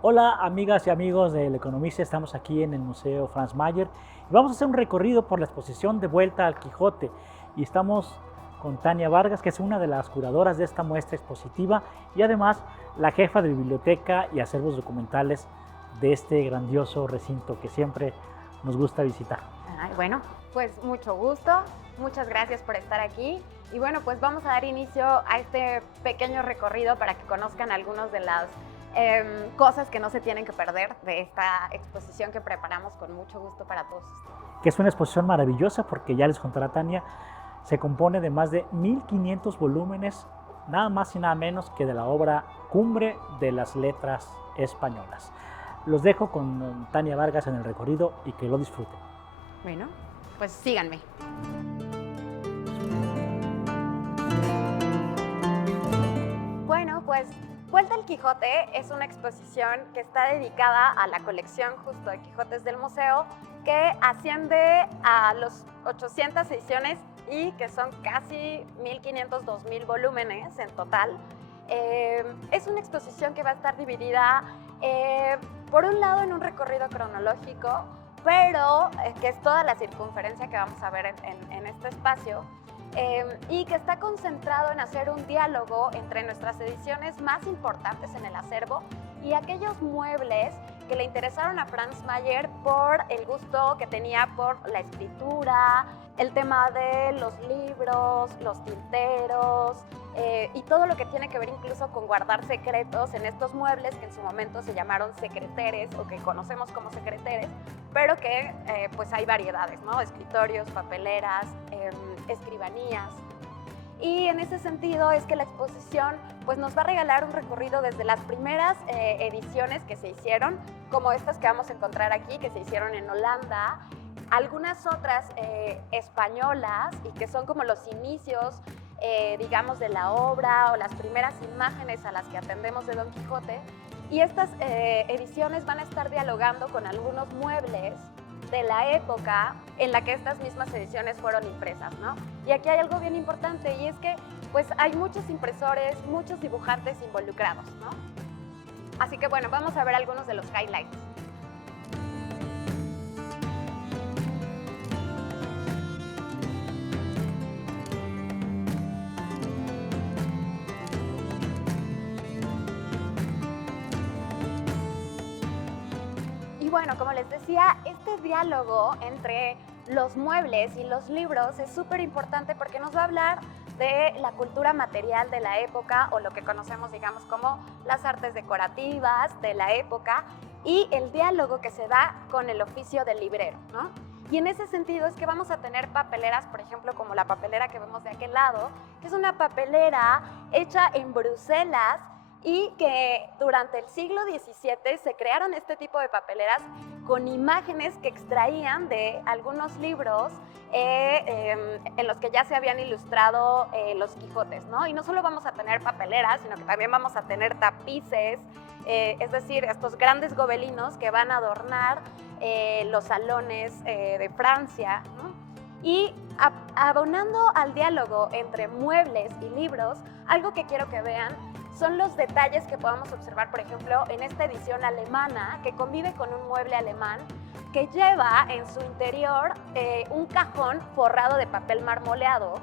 Hola amigas y amigos del Economista, estamos aquí en el Museo Franz Mayer y vamos a hacer un recorrido por la exposición de Vuelta al Quijote y estamos con Tania Vargas, que es una de las curadoras de esta muestra expositiva y además la jefa de biblioteca y acervos documentales de este grandioso recinto que siempre nos gusta visitar. Ay, bueno, pues mucho gusto, muchas gracias por estar aquí y bueno, pues vamos a dar inicio a este pequeño recorrido para que conozcan algunas de las cosas que no se tienen que perder de esta exposición que preparamos con mucho gusto para todos ustedes. Que es una exposición maravillosa porque ya les contará Tania, se compone de más de 1500 volúmenes, nada más y nada menos que de la obra cumbre de las letras españolas. Los dejo con Tania Vargas en el recorrido y que lo disfruten. Bueno, pues síganme. Bueno, pues Vuelta al Quijote es una exposición que está dedicada a la colección justo de Quijotes del museo, que asciende a los 800 ediciones y que son casi 1500, 2000 volúmenes en total. Es una exposición que va a estar dividida por un lado en un recorrido cronológico, pero que es toda la circunferencia que vamos a ver en este espacio, y que está concentrado en hacer un diálogo entre nuestras ediciones más importantes en el acervo y aquellos muebles que le interesaron a Franz Mayer por el gusto que tenía por la escritura, el tema de los libros, los tinteros, y todo lo que tiene que ver incluso con guardar secretos en estos muebles que en su momento se llamaron secreteres o que conocemos como secreteres, pero que pues hay variedades, ¿no? Escritorios, papeleras, escribanías. Y en ese sentido es que la exposición pues, nos va a regalar un recorrido desde las primeras ediciones que se hicieron, como estas que vamos a encontrar aquí, que se hicieron en Holanda, algunas otras españolas y que son como los inicios, digamos, de la obra o las primeras imágenes a las que atendemos de Don Quijote. Y estas ediciones van a estar dialogando con algunos muebles de la época en la que estas mismas ediciones fueron impresas, ¿no? Y aquí hay algo bien importante y es que pues hay muchos impresores, muchos dibujantes involucrados, ¿no? Así que bueno, vamos a ver algunos de los highlights. Y bueno, como les decía, este diálogo entre los muebles y los libros es súper importante porque nos va a hablar de la cultura material de la época o lo que conocemos, digamos, como las artes decorativas de la época y el diálogo que se da con el oficio del librero, ¿no? Y en ese sentido es que vamos a tener papeleras, por ejemplo, como la papelera que vemos de aquel lado, que es una papelera hecha en Bruselas, y que durante el siglo XVII se crearon este tipo de papeleras con imágenes que extraían de algunos libros en los que ya se habían ilustrado los Quijotes, ¿no? Y no solo vamos a tener papeleras, sino que también vamos a tener tapices, es decir, estos grandes gobelinos que van a adornar los salones de Francia, ¿no? Y abonando al diálogo entre muebles y libros, algo que quiero que vean son los detalles que podamos observar, por ejemplo, en esta edición alemana que convive con un mueble alemán que lleva en su interior un cajón forrado de papel marmoleado,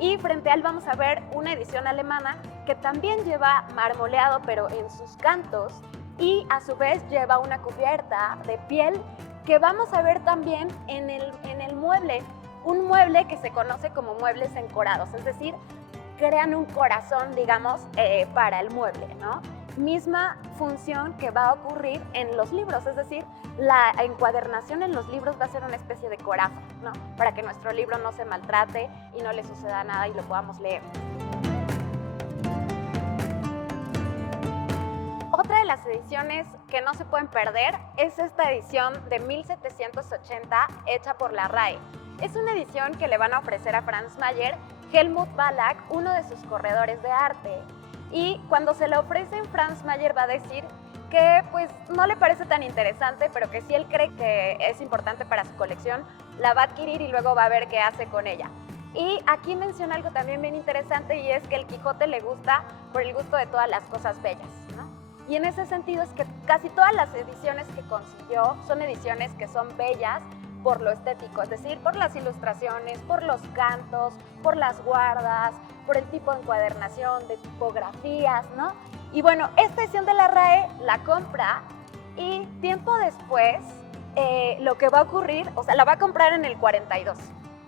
y frente a él vamos a ver una edición alemana que también lleva marmoleado pero en sus cantos y a su vez lleva una cubierta de piel que vamos a ver también en el mueble, un mueble que se conoce como muebles encorados, es decir, crean un corazón, digamos, para el mueble, ¿no? Misma función que va a ocurrir en los libros, es decir, la encuadernación en los libros va a ser una especie de coraza, ¿no? Para que nuestro libro no se maltrate y no le suceda nada y lo podamos leer. Otra de las ediciones que no se pueden perder es esta edición de 1780 hecha por la RAE. Es una edición que le van a ofrecer a Franz Mayer Helmut Ballack, uno de sus corredores de arte. Y cuando se la ofrecen, Franz Mayer va a decir que pues no le parece tan interesante, pero que si él cree que es importante para su colección, la va a adquirir y luego va a ver qué hace con ella. Y aquí menciona algo también bien interesante y es que el Quijote le gusta por el gusto de todas las cosas bellas, ¿no? Y en ese sentido es que casi todas las ediciones que consiguió son ediciones que son bellas por lo estético, es decir, por las ilustraciones, por los cantos, por las guardas, por el tipo de encuadernación, de tipografías, ¿no? Y bueno, esta edición de la RAE la compra y tiempo después lo que va a ocurrir, o sea, la va a comprar en el 42.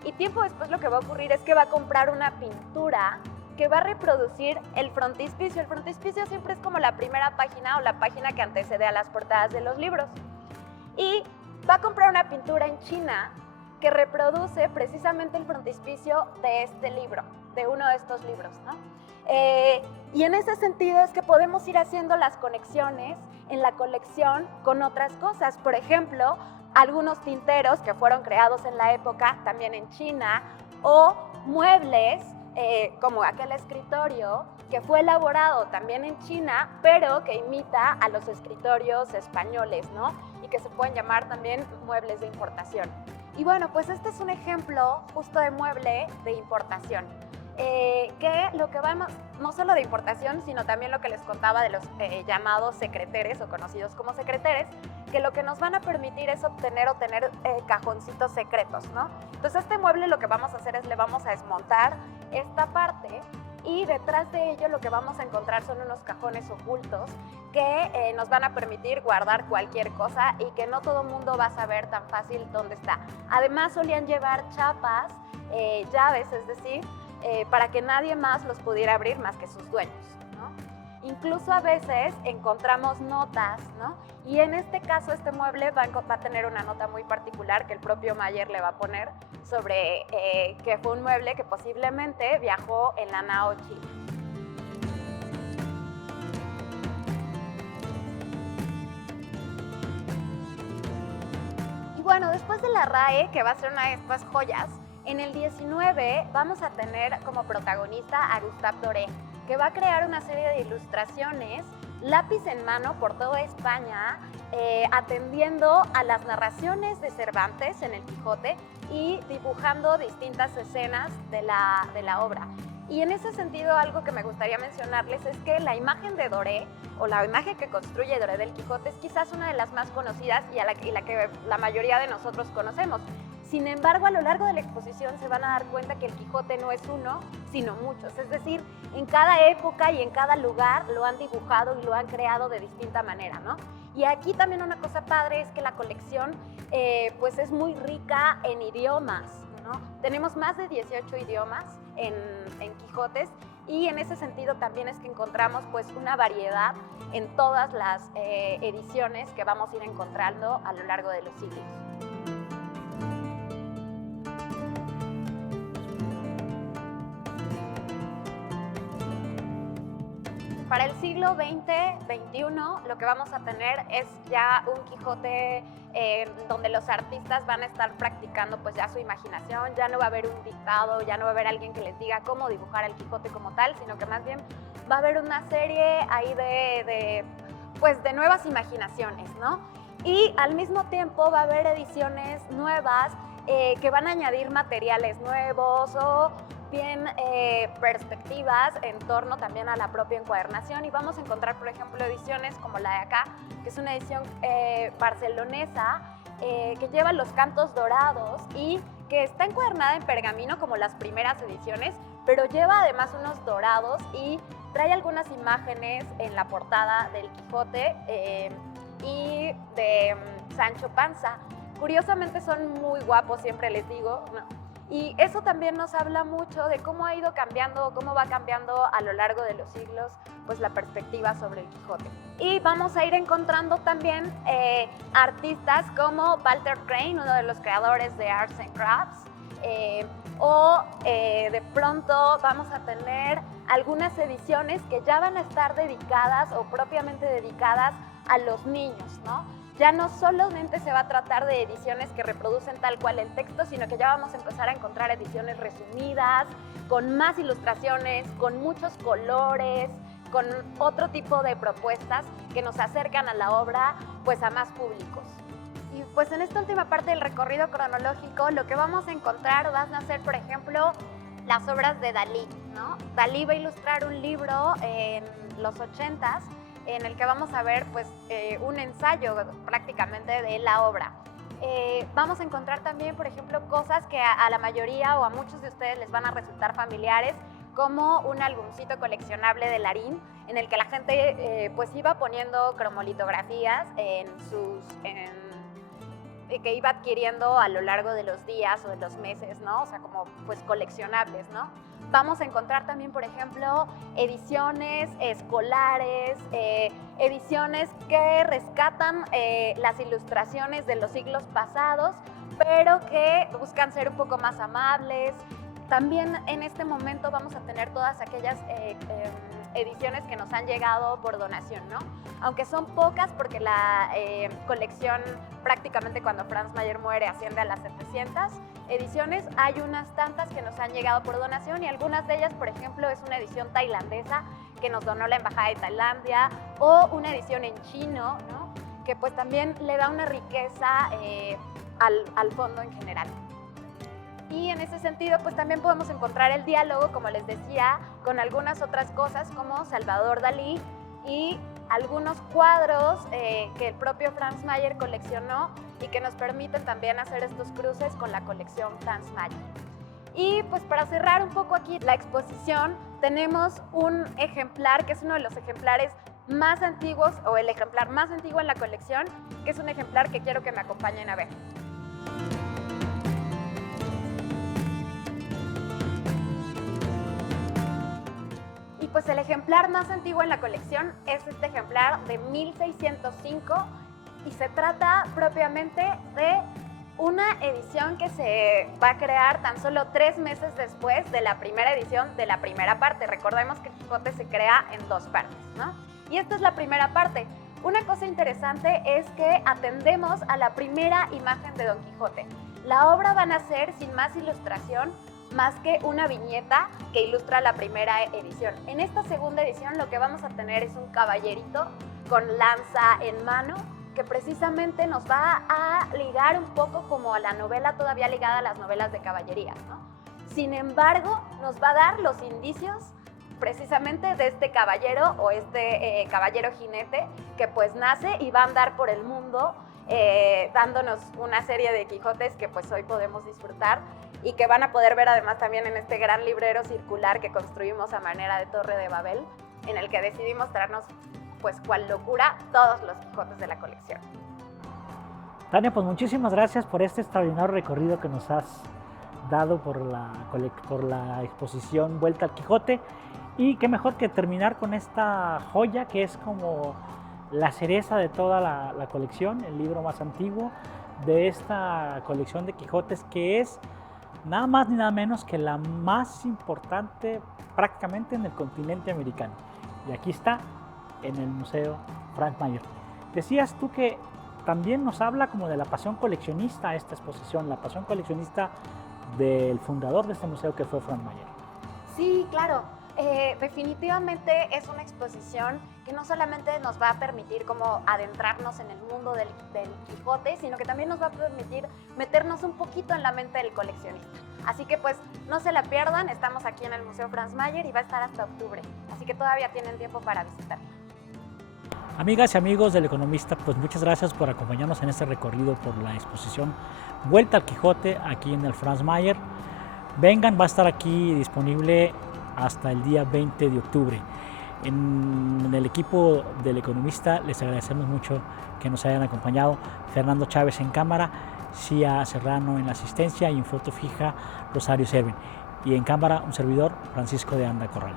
Y tiempo después lo que va a ocurrir es que va a comprar una pintura que va a reproducir el frontispicio. El frontispicio siempre es como la primera página o la página que antecede a las portadas de los libros. Y va a comprar una pintura en China que reproduce precisamente el frontispicio de este libro, de uno de estos libros, ¿no? Y en ese sentido es que podemos ir haciendo las conexiones en la colección con otras cosas. Por ejemplo, algunos tinteros que fueron creados en la época también en China, o muebles como aquel escritorio que fue elaborado también en China, pero que imita a los escritorios españoles, ¿no? Y que se pueden llamar también muebles de importación. Y bueno, pues este es un ejemplo justo de mueble de importación. Que lo que va no solo de importación, sino también lo que les contaba de los llamados secreteres o conocidos como secreteres, que lo que nos van a permitir es obtener o tener cajoncitos secretos, ¿no? Entonces este mueble lo que vamos a hacer es le vamos a desmontar esta parte y detrás de ello lo que vamos a encontrar son unos cajones ocultos que nos van a permitir guardar cualquier cosa y que no todo el mundo va a saber tan fácil dónde está. Además solían llevar chapas, llaves, es decir, para que nadie más los pudiera abrir más que sus dueños, ¿no? Incluso a veces encontramos notas, ¿no? Y en este caso este mueble va a tener una nota muy particular que el propio Mayer le va a poner sobre que fue un mueble que posiblemente viajó en la nao China. Y bueno, después de la RAE, que va a ser una de estas joyas, en el 19 vamos a tener como protagonista a Gustave Doré, que va a crear una serie de ilustraciones, lápiz en mano por toda España, atendiendo a las narraciones de Cervantes en el Quijote y dibujando distintas escenas de la obra. Y en ese sentido, algo que me gustaría mencionarles es que la imagen de Doré, o la imagen que construye Doré del Quijote, es quizás una de las más conocidas y la que la mayoría de nosotros conocemos. Sin embargo, a lo largo de la exposición se van a dar cuenta que el Quijote no es uno, sino muchos. Es decir, en cada época y en cada lugar lo han dibujado y lo han creado de distinta manera, ¿no? Y aquí también una cosa padre es que la colección pues es muy rica en idiomas, ¿no? Tenemos más de 18 idiomas en Quijotes y en ese sentido también es que encontramos pues una variedad en todas las ediciones que vamos a ir encontrando a lo largo de los siglos. Para el siglo XX-XXI lo que vamos a tener es ya un Quijote donde los artistas van a estar practicando pues ya su imaginación, ya no va a haber un dictado, ya no va a haber alguien que les diga cómo dibujar el Quijote como tal, sino que más bien va a haber una serie ahí de nuevas imaginaciones, ¿no? Y al mismo tiempo va a haber ediciones nuevas que van a añadir materiales nuevos o bien perspectivas en torno también a la propia encuadernación y vamos a encontrar, por ejemplo, ediciones como la de acá, que es una edición barcelonesa que lleva los cantos dorados y que está encuadernada en pergamino como las primeras ediciones, pero lleva además unos dorados y trae algunas imágenes en la portada del Quijote y de Sancho Panza. Curiosamente son muy guapos, siempre les digo, ¿no? Y eso también nos habla mucho de cómo ha ido cambiando, cómo va cambiando a lo largo de los siglos pues la perspectiva sobre el Quijote. Y vamos a ir encontrando también artistas como Walter Crane, uno de los creadores de Arts and Crafts, de pronto vamos a tener algunas ediciones que ya van a estar dedicadas o propiamente dedicadas a los niños, ¿no? Ya no solamente se va a tratar de ediciones que reproducen tal cual el texto, sino que ya vamos a empezar a encontrar ediciones resumidas, con más ilustraciones, con muchos colores, con otro tipo de propuestas que nos acercan a la obra pues a más públicos. Y pues en esta última parte del recorrido cronológico lo que vamos a encontrar van a ser, por ejemplo, las obras de Dalí, ¿no? Dalí va a ilustrar un libro en los 80s en el que vamos a ver pues, un ensayo prácticamente de la obra. Vamos a encontrar también, por ejemplo, cosas que a la mayoría o a muchos de ustedes les van a resultar familiares, como un albumcito coleccionable de Larín, en el que la gente pues iba poniendo cromolitografías que iba adquiriendo a lo largo de los días o de los meses, ¿no? O sea, como pues coleccionables, ¿no? Vamos a encontrar también, por ejemplo, ediciones escolares, ediciones que rescatan las ilustraciones de los siglos pasados, pero que buscan ser un poco más amables. También en este momento vamos a tener todas aquellas ediciones que nos han llegado por donación, ¿no? Aunque son pocas, porque la colección prácticamente cuando Franz Mayer muere asciende a las 700 ediciones, hay unas tantas que nos han llegado por donación y algunas de ellas, por ejemplo, es una edición tailandesa que nos donó la Embajada de Tailandia, o una edición en chino, ¿no? Que pues también le da una riqueza al fondo en general. Y en ese sentido, pues también podemos encontrar el diálogo, como les decía, con algunas otras cosas como Salvador Dalí y algunos cuadros que el propio Franz Mayer coleccionó y que nos permiten también hacer estos cruces con la colección Franz Mayer. Y pues para cerrar un poco aquí la exposición, tenemos un ejemplar que es uno de los ejemplares más antiguos, o el ejemplar más antiguo en la colección, que es un ejemplar que quiero que me acompañen a ver. Pues el ejemplar más antiguo en la colección es este ejemplar de 1605 y se trata propiamente de una edición que se va a crear tan solo 3 meses después de la primera edición de la primera parte. Recordemos que Quijote se crea en 2 partes, ¿no? Y esta es la primera parte. Una cosa interesante es que atendemos a la primera imagen de Don Quijote. La obra va a nacer sin más ilustración, más que una viñeta que ilustra la primera edición. En esta segunda edición lo que vamos a tener es un caballerito con lanza en mano, que precisamente nos va a ligar un poco como a la novela todavía ligada a las novelas de caballerías, ¿no? Sin embargo, nos va a dar los indicios precisamente de este caballero o este caballero jinete que pues nace y va a andar por el mundo dándonos una serie de Quijotes que pues hoy podemos disfrutar y que van a poder ver además también en este gran librero circular que construimos a manera de Torre de Babel, en el que decidimos traernos, pues cual locura, todos los Quijotes de la colección. Tania, pues muchísimas gracias por este extraordinario recorrido que nos has dado por la exposición Vuelta al Quijote, y qué mejor que terminar con esta joya que es como la cereza de toda la colección, el libro más antiguo de esta colección de Quijotes, que es nada más ni nada menos que la más importante prácticamente en el continente americano. Y aquí está, en el Museo Franz Mayer. Decías tú que también nos habla como de la pasión coleccionista esta exposición, la pasión coleccionista del fundador de este museo, que fue Franz Mayer. Sí, claro. Definitivamente es una exposición que no solamente nos va a permitir como adentrarnos en el mundo del Quijote, sino que también nos va a permitir meternos un poquito en la mente del coleccionista. Así que pues no se la pierdan, estamos aquí en el Museo Franz Mayer y va a estar hasta octubre, así que todavía tienen tiempo para visitarla. Amigas y amigos del Economista, pues muchas gracias por acompañarnos en este recorrido por la exposición Vuelta al Quijote aquí en el Franz Mayer. Vengan, va a estar aquí disponible hasta el día 20 de octubre. En el equipo del Economista les agradecemos mucho que nos hayan acompañado. Fernando Chávez en cámara, Cia Serrano en la asistencia y en foto fija Rosario Serven. Y en cámara un servidor, Francisco de Anda Corral.